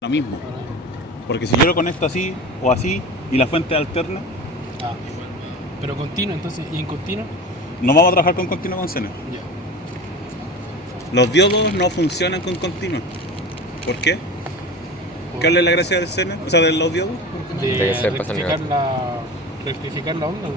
lo mismo. Porque si yo lo conecto así o así y la fuente es alterna, Ah, pero continuo, entonces, ¿y en continuo? no vamos a trabajar con continuo con seno. Ya. Los diodos no funcionan con continuo. ¿Por qué? ¿Cuál es la gracia del seno? O sea, de los diodos. De Tiene que ser rectificar rectificar la onda, ¿no?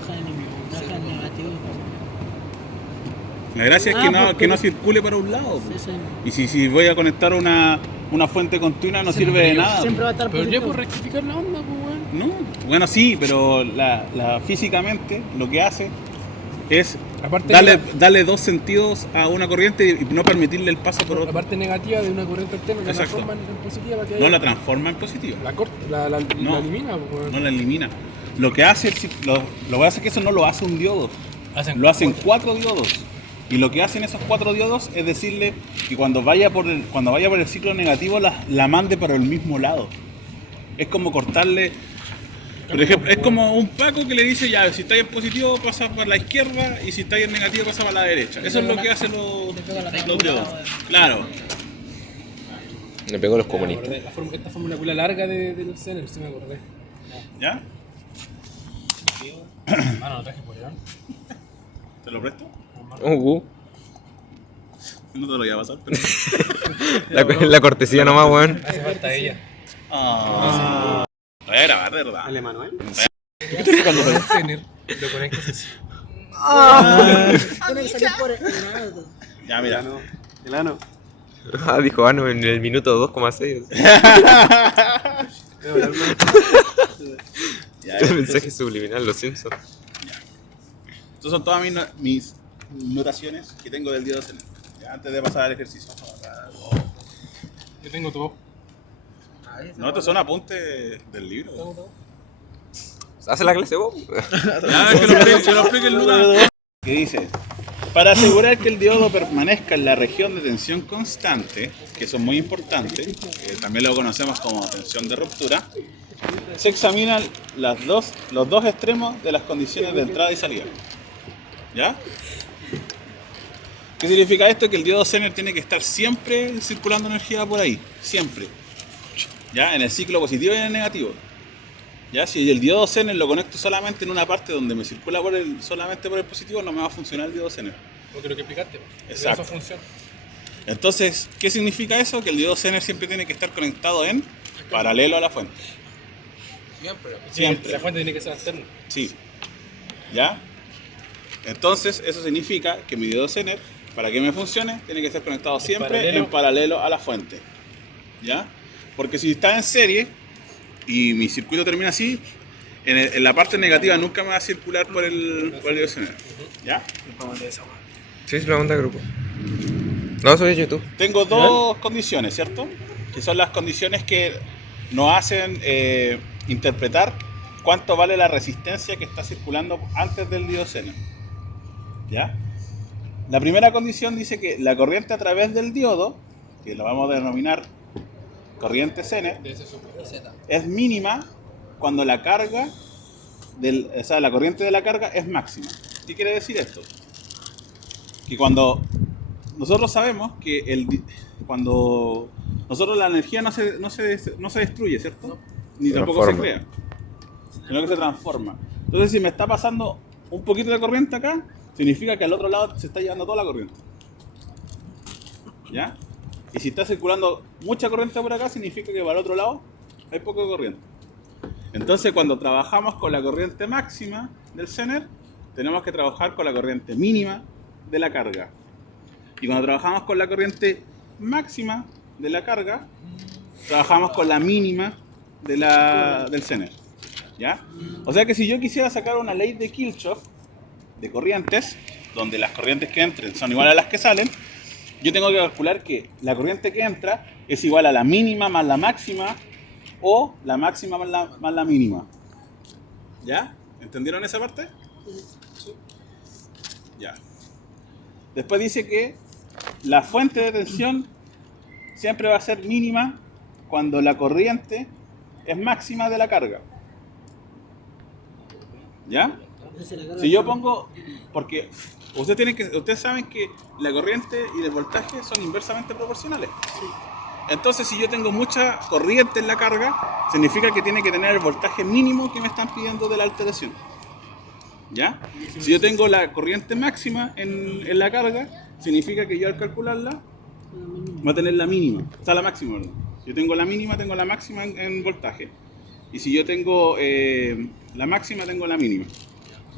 Trabaja en negativo. La gracia es porque que no circule para un lado. Eso Y si voy a conectar una fuente continua no sirve de nada. siempre va a estar Pero ya positivo. por rectificar la onda, pues, weón. No, bueno sí, pero físicamente lo que hace es Aparte darle dos sentidos a una corriente y no permitirle el paso por la otro. parte negativa de una corriente alterna la Exacto. transforma en positiva para que No haya- la transforma en positiva. la corta, la No. elimina, pues, weón. No la elimina. Lo que hace, lo que hace es que eso no lo hace un diodo, Hacen lo hacen 4 diodos. Y lo que hacen esos 4 diodos es decirle que cuando vaya por el ciclo negativo la mande para el mismo lado. Es como cortarle. Por ejemplo, es como un Paco que le dice, ya, si estáis en positivo pasa para la izquierda y si estáis en negativo pasa para la derecha. Eso es lo que hacen los diodos. Claro. Le pegó a los Me comunistas. acordé, esta fórmula larga de los Zener, sí me acordé. ¿Ya? Ah, no, lo traje por allá. ¿Te lo presto? No te lo voy a pasar, pero. La cortesía nomás, weón. Hace falta ella. Voy a grabar, de verdad. ¿El Emanuel? ¿Qué estoy sacando? El Zener, lo conectas así. Tiene que salir por el lado. Ya, mira. El ano. Ah, dijo Ano en el minuto 2,6. Ya, El mensaje subliminal, los Simpsons. Estas son todas mis notaciones que tengo del diodo Zener. Ya, antes de pasar al ejercicio. Yo tengo todo. No, estos son apuntes del libro. ¿Hace la clase vos? Ya, que lo explique el Lucas. Que dice, para asegurar que el diodo permanezca en la región de tensión constante, que eso es muy importante, también lo conocemos como tensión de ruptura, se examinan los dos extremos de las condiciones de entrada y salida. ¿Ya? ¿Qué significa esto? Que el diodo Zener tiene que estar siempre circulando energía por ahí, siempre. ¿Ya? En el ciclo positivo y en el negativo. ¿Ya? Si el diodo Zener lo conecto solamente en una parte donde me circula solamente por el positivo, no me va a funcionar el diodo Zener. Porque lo que explicaste. Exacto. Eso funciona. Entonces, ¿qué significa eso? Que el diodo Zener siempre tiene que estar conectado en paralelo a la fuente. Siempre. La fuente tiene que ser alterna. Sí. ¿Ya? Entonces, eso significa que mi diodo Zener, para que me funcione, tiene que estar conectado siempre en paralelo a la fuente. ¿Ya? Porque si está en serie y mi circuito termina así, en la parte negativa nunca me va a circular por el diodo Zener. ¿Ya? Sí, es la onda grupo. No, soy de YouTube. Tengo dos condiciones, ¿cierto? Que son las condiciones que nos hacen interpretar cuánto vale la resistencia que está circulando antes del diodo Zener. ¿Ya? La primera condición dice que la corriente a través del diodo, que lo vamos a denominar corriente Zener, es mínima cuando la carga la corriente de la carga es máxima. ¿Qué quiere decir esto? Que cuando nosotros sabemos que cuando nosotros la energía no se destruye, ¿cierto? Ni tampoco se crea, sino que se transforma. Entonces, si me está pasando un poquito de corriente acá, significa que al otro lado se está llevando toda la corriente. ¿Ya? Y si está circulando mucha corriente por acá, significa que para el otro lado hay poca corriente. Entonces, cuando trabajamos con la corriente máxima del Zener, tenemos que trabajar con la corriente mínima de la carga. Y cuando trabajamos con la corriente máxima de la carga, trabajamos con la mínima del Zener. ¿Ya? O sea que si yo quisiera sacar una ley de Kirchhoff de corrientes, donde las corrientes que entren son iguales a las que salen, yo tengo que calcular que la corriente que entra es igual a la mínima más la máxima o la máxima más la mínima. ¿Ya? ¿Entendieron esa parte? Sí. Ya. Después dice que la fuente de tensión siempre va a ser mínima cuando la corriente es máxima de la carga. ¿Ya? Entonces la carga Si yo está- pongo, porque ustedes saben que la corriente y el voltaje son inversamente proporcionales. Entonces, si yo tengo mucha corriente en la carga, significa que tiene que tener el voltaje mínimo que me están pidiendo de la alteración. ¿Ya? Si yo tengo la corriente máxima en la carga, significa que yo al calcularla voy a tener la mínima, o sea, la máxima, perdón. Si yo tengo la mínima, tengo la máxima en voltaje. Y si yo tengo la máxima, tengo la mínima.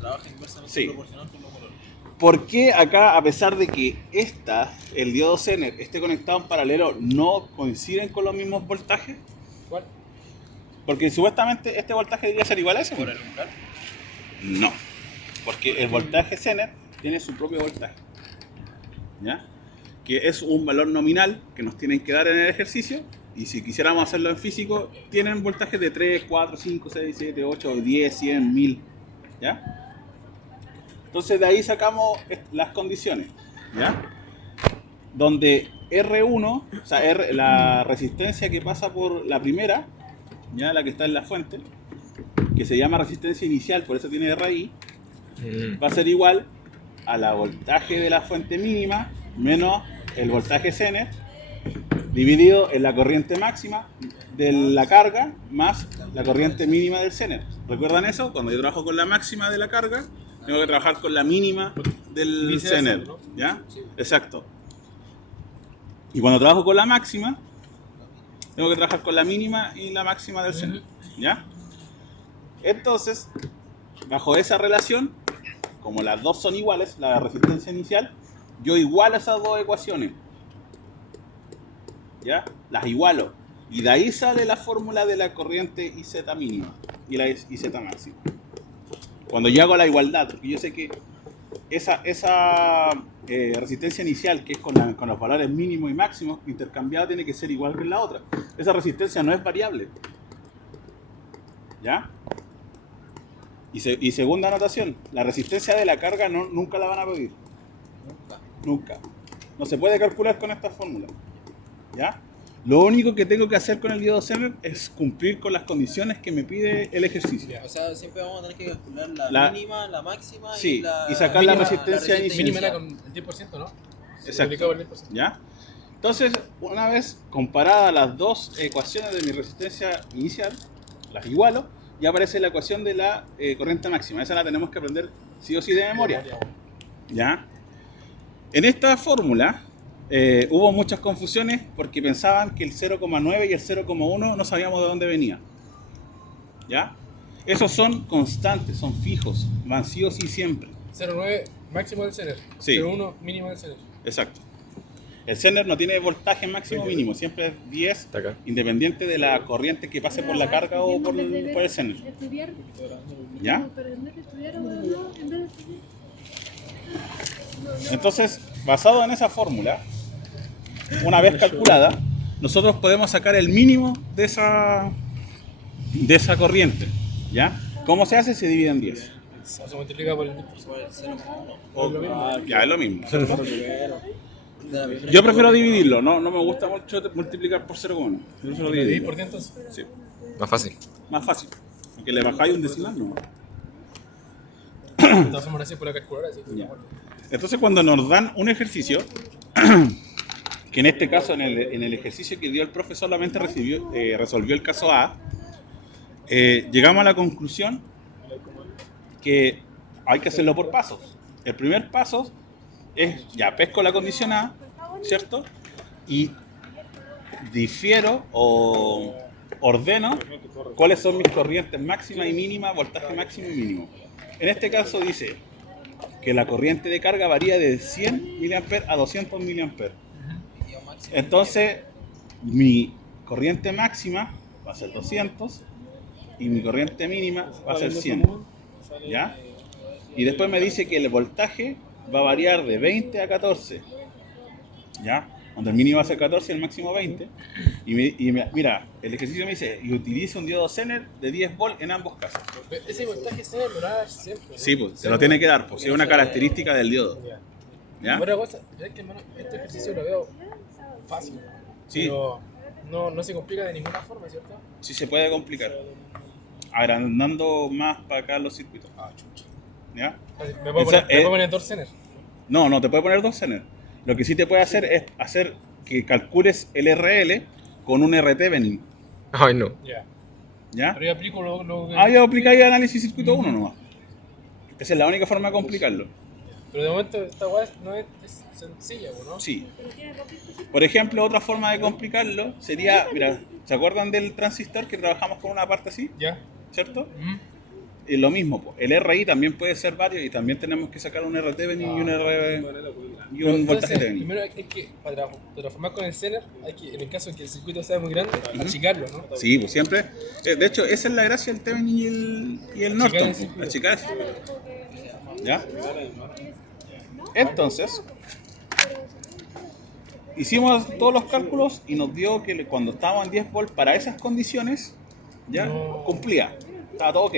Trabaja inversamente Sí. proporcional con los colores. ¿Por qué acá, a pesar de que el diodo Zener, esté conectado en paralelo, no coinciden con los mismos voltajes? ¿Cuál? Porque supuestamente este voltaje debería ser igual a ese. ¿Por el umbral? No, porque el voltaje Zener tiene su propio voltaje, ¿ya? Que es un valor nominal que nos tienen que dar en el ejercicio, y si quisiéramos hacerlo en físico, tienen voltajes de 3, 4, 5, 6, 7, 8, 10, 100, 1000, ¿ya? Entonces de ahí sacamos las condiciones, ¿ya? Donde R1, o sea, la resistencia que pasa por la primera, ¿ya? La que está en la fuente, que se llama resistencia inicial, por eso tiene RI, va a ser igual a la voltaje de la fuente mínima menos el voltaje Zener dividido en la corriente máxima de la carga más la corriente mínima del Zener. ¿Recuerdan eso? Cuando yo trabajo con la máxima de la carga, tengo que trabajar con la mínima del Viceversa, Zener, ¿no? ¿ya? Exacto. Y cuando trabajo con la máxima, tengo que trabajar con la mínima y la máxima del Zener, ¿ya? Entonces, bajo esa relación, como las dos son iguales, la resistencia inicial, yo igualo esas dos ecuaciones, ¿ya? Las igualo. Y de ahí sale la fórmula de la corriente IZ mínima y la IZ máxima. Cuando yo hago la igualdad, porque yo sé que esa resistencia inicial, que es con los valores mínimos y máximos, intercambiados, tiene que ser igual que la otra. Esa resistencia no es variable, ¿ya? Y segunda anotación, la resistencia de la carga nunca la van a pedir. Nunca. No se puede calcular con esta fórmula, ¿ya? Lo único que tengo que hacer con el diodo Zener es cumplir con las condiciones que me pide el ejercicio. O sea, siempre vamos a tener que calcular la, La- mínima, la máxima Sí, y y sacar la resistencia resistencia inicial. Mínima era con el 10%, ¿no? Exacto. Multiplicado por el 10%. ¿Ya? Entonces, una vez comparadas las dos ecuaciones de mi resistencia inicial, las igualo, y aparece la ecuación de la corriente máxima. Esa la tenemos que aprender sí o sí de memoria. ¿Ya? En esta fórmula hubo muchas confusiones porque pensaban que el 0,9 y el 0,1 no sabíamos de dónde venía. ¿Ya? Esos son constantes, son fijos, van sí o sí siempre. 0,9 máximo del Zener. Sí. 0,1 mínimo del Zener. Exacto. El Zener no tiene voltaje máximo o mínimo, siempre es 10, Está acá. independiente de la corriente que pase por la carga o por el Zener. Estudiar, ¿Ya? pero en vez de estudiar, en vez de estudiar. Entonces, basado en esa fórmula, una vez calculada, nosotros podemos sacar el mínimo de esa corriente. ¿Ya? ¿Cómo se hace? Se divide en 10. O se multiplica por el 10%. O- lo mismo. Ya, es lo mismo. De la primera. Yo prefiero dividirlo, no me gusta mucho multiplicar por 0,1. Yo prefiero ¿Lo dividís dividirlo. por qué entonces? Sí, Más fácil. más fácil. Aunque le bajáis un decimal, no. De todas formas, así por la calculadora. Así que, Ya. Entonces, cuando nos dan un ejercicio, que en este caso, en el ejercicio que dio el profe, solamente resolvió el caso A, llegamos a la conclusión que hay que hacerlo por pasos. El primer paso es, ya pesco la condición A, ¿cierto? Y difiero o ordeno cuáles son mis corrientes máxima y mínima, voltaje máximo y mínimo. En este caso dice que la corriente de carga varía de 100 mA a 200 mA. Entonces, mi corriente máxima va a ser 200 y mi corriente mínima va a ser 100. ¿Ya? Y después me dice que el voltaje va a variar de 20 a 14. ¿Ya? Donde el mínimo va a ser 14 y el máximo 20. Mira, el ejercicio me dice, y utiliza un diodo Zener de 10 volt en ambos casos. ese voltaje Zener lo da siempre. ¿no? Sí, pues, se lo tiene que dar, pues, es una característica del diodo. Ya. ¿Ya? Otra cosa, es que hermano, este ejercicio lo veo fácil. Sí. Pero no se complica de ninguna forma, ¿cierto? Sí se puede complicar. Agrandando más para acá los circuitos. ¿Ya? Me puedo Esa- poner dos Zener. No, no te puede poner dos Zener. Lo que sí te puede hacer es hacer que calcules el RL con un RT-Venin. Ay, no. Ya. ¿Ya? Pero yo aplico lo que... Ahí aplicáis análisis circuito 1 nomás. Esa es la única forma de complicarlo. Pero de momento esta weá no es sencilla, ¿no? Sí. Por ejemplo, otra forma de complicarlo sería, mira, ¿se acuerdan del transistor que trabajamos con una parte así? Ya. ¿Cierto? Mm. Y lo mismo, po, el RI también puede ser varios y también tenemos que sacar un RT-Venin y un Pero voltaje entonces, Venin. primero hay que, para transformar con el Zener, hay que, en el caso de que el circuito sea muy grande, achicarlo, ¿no? Sí, pues siempre. De hecho, esa es la gracia del Thevenin y el Norton. el circuito. Achicar el circuito. ¿Ya? Entonces, hicimos todos los cálculos y nos dio que cuando estábamos en 10 volts para esas condiciones, ya No. cumplía. Estaba todo ok.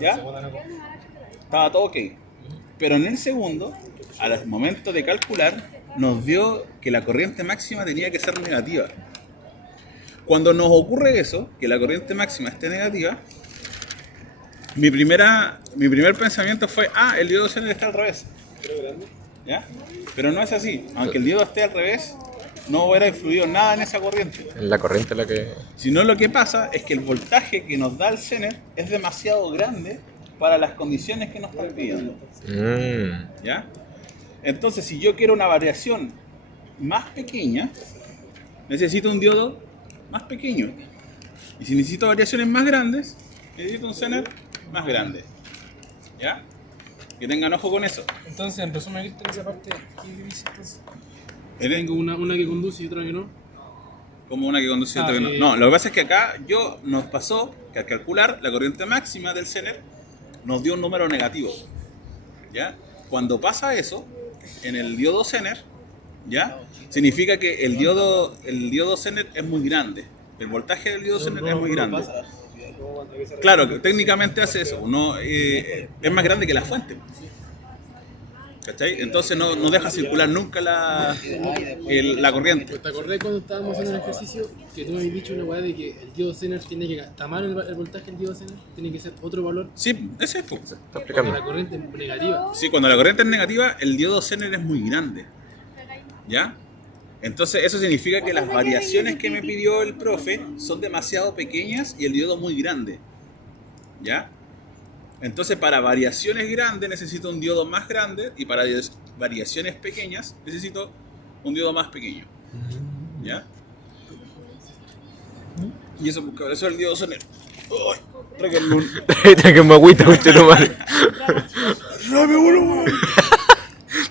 ¿Ya? Estaba todo ok. Pero en el segundo, al momento de calcular, nos dio que la corriente máxima tenía que ser negativa. Cuando nos ocurre eso, que la corriente máxima esté negativa, mi primer pensamiento fue, el diodo Zener está al revés. ¿Ya? Pero no es así. Aunque el diodo esté al revés, no hubiera influido nada en esa corriente. Es la corriente la que... Sino lo que pasa es que el voltaje que nos da el Zener es demasiado grande para las condiciones que nos están pidiendo. ¿Ya? Entonces, si yo quiero una variación más pequeña, necesito un diodo más pequeño. Y si necesito variaciones más grandes, necesito un Zener más grande. ¿Ya? Que tengan ojo con eso. Entonces, en resumen, ¿viste en esa parte? ¿Qué dice entonces? Tengo una que conduce y otra que no. Como una que conduce y otra que no. sí. No, lo que pasa es que acá nos pasó que al calcular la corriente máxima del Zener nos dio un número negativo. ¿Ya? Cuando pasa eso, en el diodo Zener, ¿ya? Significa que el diodo Zener es muy grande. El voltaje del diodo Zener es muy grande. Claro, que técnicamente hace eso. Es más grande que la fuente. ¿Cachai? Entonces no deja circular nunca la corriente. Pues, ¿te acordás cuando estábamos haciendo el ejercicio que tú me habías dicho una weá de que el diodo Zener tiene que... ¿Está mal el voltaje del diodo Zener? ¿Tiene que ser otro valor? Sí, ese es. Pues. Está Porque explicando. la corriente es negativa. Sí, cuando la corriente es negativa, el diodo Zener es muy grande. ¿Ya? Entonces eso significa que las variaciones que me pidió el profe son demasiado pequeñas y el diodo muy grande. ¿Ya? Entonces para variaciones grandes necesito un diodo más grande y para variaciones pequeñas necesito un diodo más pequeño. ¿Ya? Y eso es el diodo Zener. ¡Ay! Tráiganme un... Tráigame agüita, conchetumare.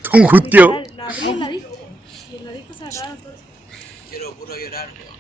Tú angustio. La abrí en la disco. Y en la disco se acabaron todos. Quiero puro llorar, weón.